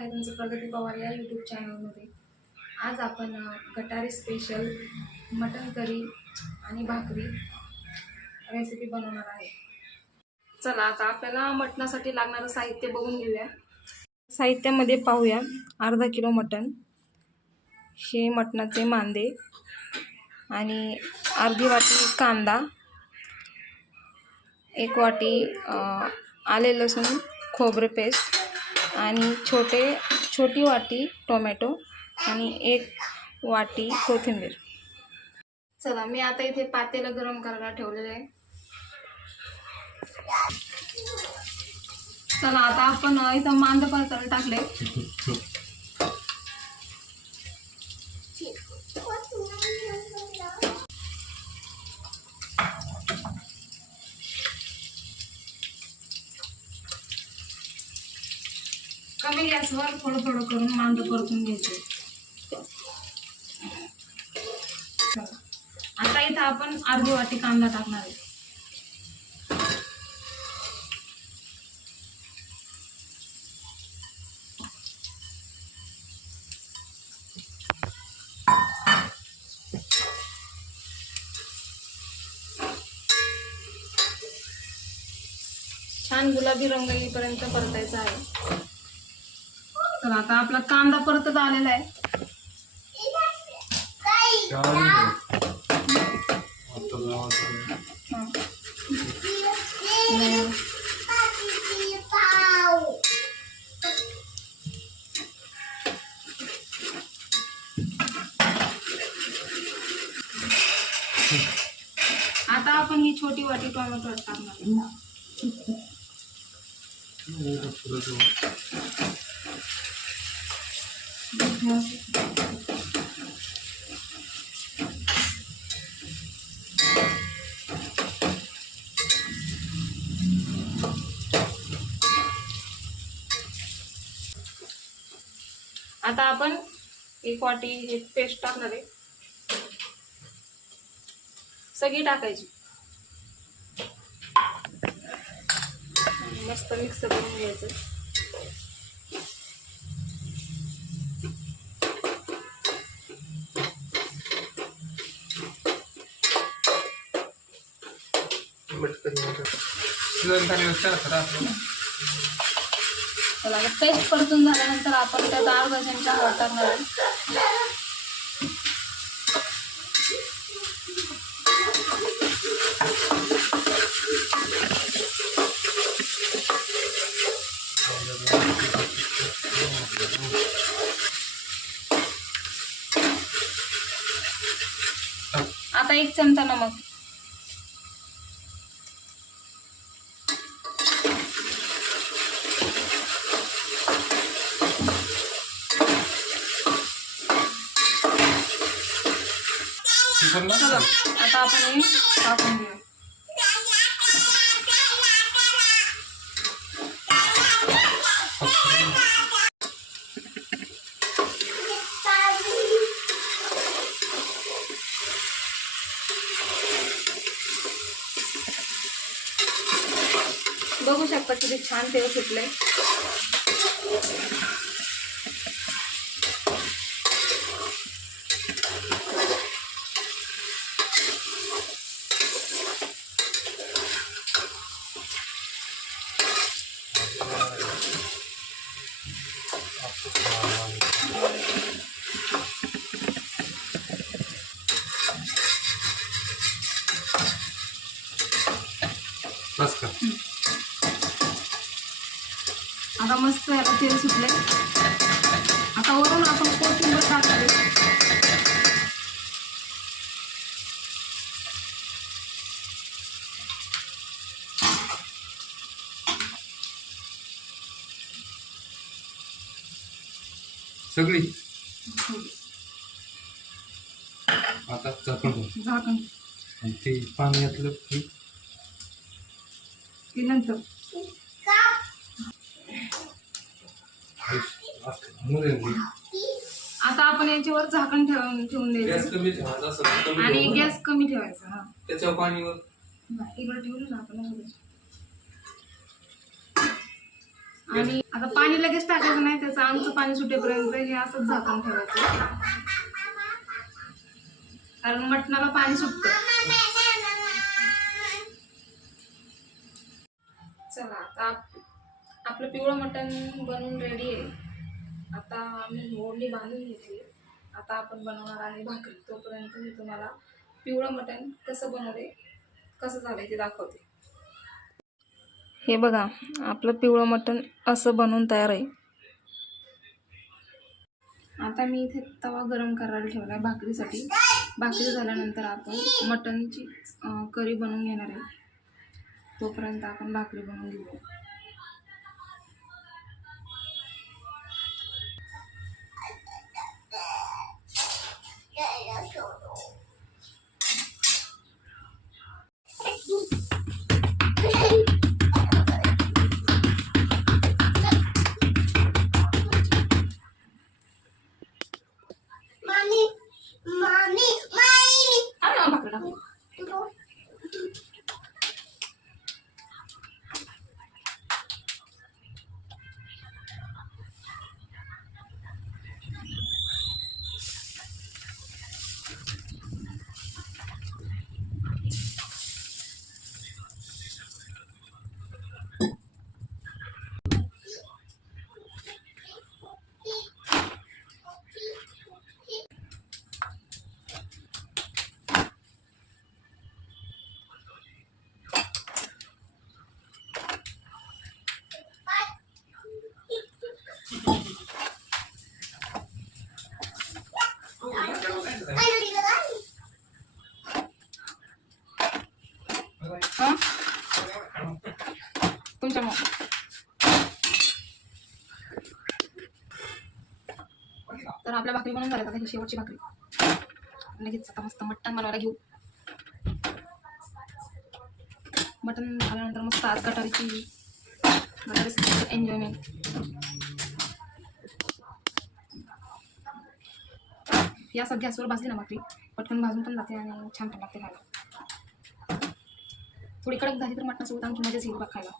आहे तुमचं प्रगती पवार या यूट्यूब चॅनलमध्ये। आज आपण गटारी स्पेशल मटन करी आणि भाकरी रेसिपी बनवणार आहे। चला आता आपल्याला मटणासाठी लागणारं साहित्य बघून घेऊया। साहित्यामध्ये पाहूया, अर्धा किलो मटन, हे मटणाचे मांदे आणि अर्धी वाटी कांदा, एक वाटी आले लसूण खोबरे पेस्ट आणि छोटी वाटी टोमॅटो आणि एक वाटी कोथिंबीर। चला मी आता इथे पातेलं गरम करायला ठेवलेलं आहे। चला आता आपण इथं मांद परतायला टाकले। कमी गॅसवर थोडं थोडं करून मांद परतून घ्यायचे। आता इथं आपण अर्धी वाटी कांदा टाकणार आहे। छान गुलाबी रंग येईपर्यंत परतायचा आहे। तर आता आपला कांदा परतत आलेला आहे। आता आपण ही छोटी वाटी टोमॅटो टाकणार। आता आपण एक वाटी हे पेस्ट टाकणार आहे, सगळी टाकायची, मस्त मिक्स करून घ्यायचं। चला पेस्ट परतून झाल्यानंतर आपण त्यात अर्धा चमचा हळद टाकणार आहे। आता एक चमचा नमक, आता आपण हे टाकून घेऊ। बघू शकता किती छान तेल सुटलंय। आता मस्त याला तेल सुटले। आता वरून आपण कोथिंबीर टाकावी। सगळी आता झाकण ते पाणी घातलं की नंतर आता आपण याच्यावर झाकण ठेवून द्यायचं आणि गॅस कमी ठेवायचा। त्याच्या पाणीवर इकडे ठेवलं ना आपण। आणि आता पाणी लगेच टाकायचं नाही, त्याचं आमचं पाणी सुटेपर्यंत हे असंच झाकून ठेवायचं, कारण मटणाला पाणी सुटतं. चला आता आपलं पिवळं मटण बनवून रेडी आहे. आता मी ओढणी बांधून घेतली. आता आपण बनवणार आहे भाकरी. तोपर्यंत मी तुम्हाला पिवळं मटण कसं बनवले, कसं झालंय ते दाखवते. हे बघा, आपलं पिवळं मटण असं बनवून तयार आहे. आता मी इथे तवा गरम करायला ठेवला आहे भाकरीसाठी. भाकरी झाल्यानंतर आपण मटणची करी बनवून घेणार आहे. तोपर्यंत आपण भाकरी बनवून घेऊ. तुमच्या मग तर आपल्या भाकरी बनवून झाल्या. आता ही शेवटची भाकरी. लगेच आता मस्त मटण बनवायला घेऊ. मटण झाल्यानंतर मस्त आज गटारीची एन्जॉयमेंट. या सगळ्या गॅसवर भाजली ना भाकरी, पटकन भाजून पण जाते आणि छान पण लागते खायला. थोडी कडक झाली तर मटणासोबत आमची मजाच येईल बघ खायला.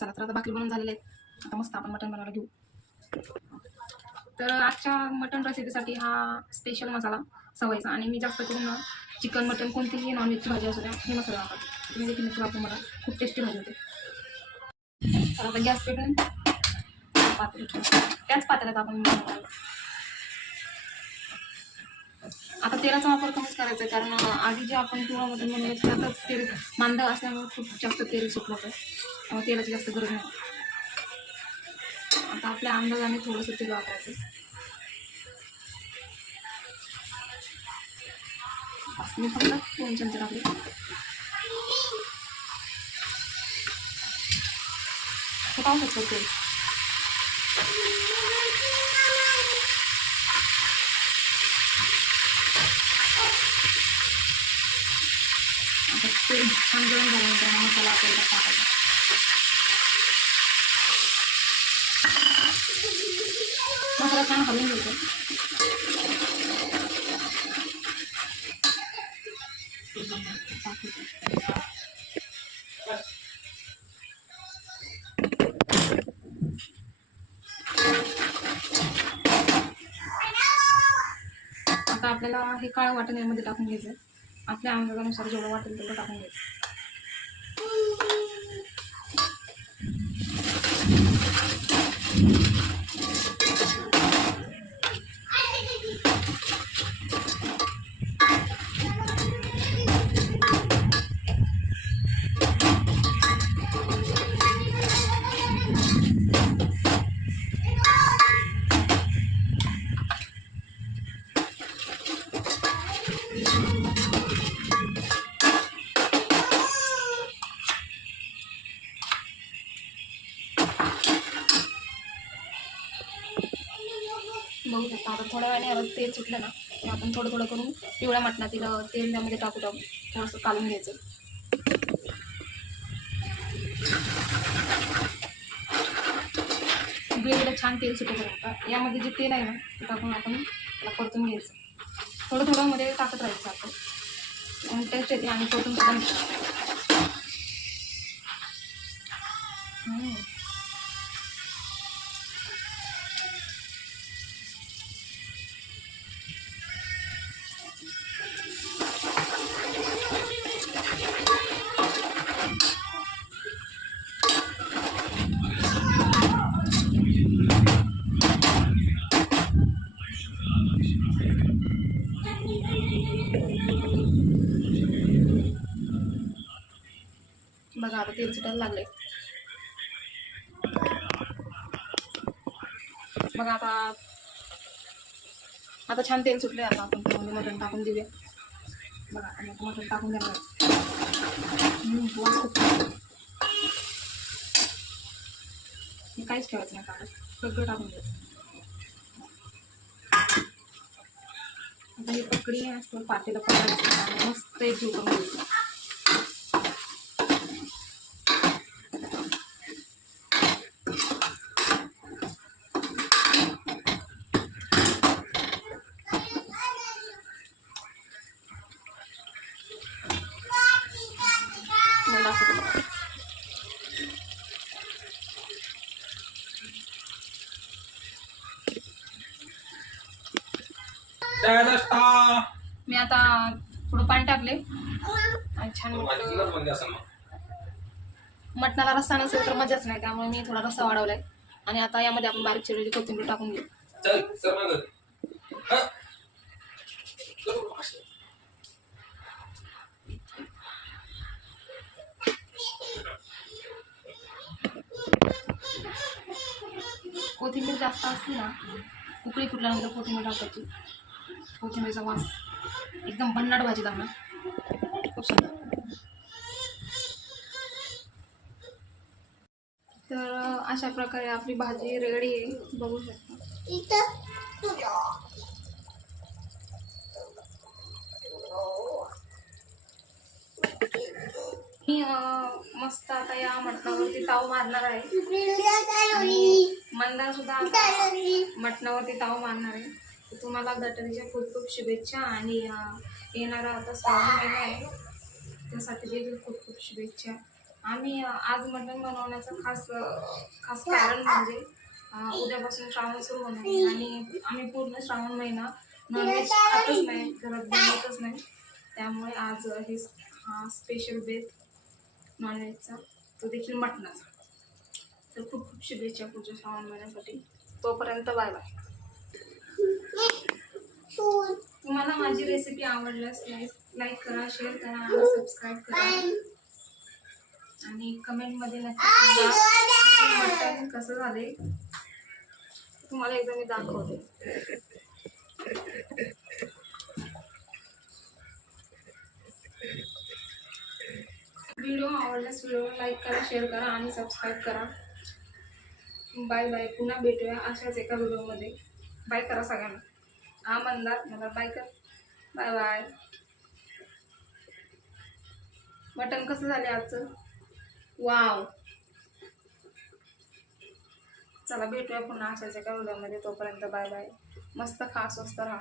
चला तर आता भाकरी बनवून झालेले आहेत. आता मस्त आपण मटण बनवायला घेऊ. तर आजच्या मटण रेसिपीसाठी हा स्पेशल मसाला सवयचा, आणि मी जास्त करून चिकन मटण कोणतीही नॉनव्हेजची भाजी असू द्या हे मसाला वापरते. तुम्ही देखील नक्की वापरून मला खूप टेस्टी भाजी होते. तर आता गॅस पेटून पातेलं त्याच पातेल्यात आपण आता तेलाचा वापर कमीच करायचा आहे, कारण आधी जे आपण पिवळा मटण बनवलं त्यातच तेल मांद असल्यामुळे खूप जास्त तेल सुटलं होतं. त्यामुळे तेलाची जास्त गरज नाही. आता आपल्या अंदाजाने थोडंसं तेल वापरायचं. मी फक्त 2 चमचे टाकले. हे पाहू शकतो तेल. आता तेल छान गरम झाल्यानंतर हा मसाला आपल्याला टाकायचा. मसाला छान हलवून घ्यायचा. आता आपल्याला हे काळं वाटण यामध्ये टाकून घ्यायचं. आपल्या अंदाजानुसार जेवढं वाटेल तेवढं टाकून घ्यायचं. बघू शकता. आता थोड्या वेळाने तेल सुटलं ना की आपण थोडं थोडं करून पिवळ्या मटणातील तेल त्यामध्ये टाकू थोडंसं काढून घ्यायचं. ग्रेव्हीला छान तेल सुटेपर्यंत यामध्ये जे तेल आहे ना ते टाकून आपण त्याला परतून घ्यायचं. थोडं थोडं मध्ये टाकत राहायचं आपण, टेस्ट येते आणि पोटून पण. बघा आता तेल सुटायला लागले. बघा आता छान तेल सुटले. आता आपण त्यामध्ये मटण टाकून देऊया. बघा आणि आता मटण टाकून द्यावं. वास खूप. हे काहीच ठेवायचं नाही काढत, सगळं टाकून द्यायचं. आता ही पकडी असं पातेलं पकडायचं आणि मस्त एक जीव करून द्यायचं. मी आता थोडं पाणी टाकले आणि छान मटणाला रस्सा नसेल तर मजाच नाही, त्यामुळे मी थोडा रस्सा वाढवलाय. आणि आता यामध्ये आपण बारीक चिरलेली कोथिंबीर टाकून घेऊ. कोथिंबीर जास्त असते ना, उकळी फुटल्यानंतर कोथिंबीर टाकायची. कोथिंबीरचा वास एकदम भन्नाट भाजी लागणार, खूप सुंदर. तर अशा प्रकारे आपली भाजी रेडी आहे, बघू शकता. मी मस्त आता या मटणावरती ताव मारणार आहे. मंदार सुद्धा मटणावरती ताव मारणार आहे. तुम्हाला गटारीच्या खूप खूप शुभेच्छा. आणि येणारा आता श्रावण महिना आहे, त्यासाठी देखील खूप खूप शुभेच्छा. आम्ही आज मटण बनवण्याचं खास कारण म्हणजे उद्यापासून श्रावण सुरू होणार आहे आणि आम्ही पूर्ण श्रावण महिना नॉनव्हेज खातच नाही, घरात बनवतच नाही. त्यामुळे आज हा स्पेशल बेत नॉनव्हेजचा, तो देखील मटणाचा. तर खूप खूप शुभेच्छा पुढच्या श्रावण महिन्यासाठी. तोपर्यंत बाय बाय. तुम्हाला माझी रेसिपी आवडल्यास लाईक करा, शेअर करा आणि सबस्क्राईब करा. आणि कमेंटमध्ये नक्की सांगा मटण कसं झाले. तुम्हाला एकदा मी दाखवते. व्हिडिओ आवडल्यास व्हिडिओला लाईक करा, शेअर करा आणि सबस्क्राईब करा. Bye bye. पुन्हा भेटूया अशाच एका व्हिडिओमध्ये. बाय करा सगळ्यांना. हा मंदार, मला बाय कर. Bye bye. मटण कसं झाले आजचं? वाव. चला भेटूया पुन्हा अशाच एका व्हिडिओमध्ये. तोपर्यंत बाय बाय. मस्त खा, स्वस्त राहा.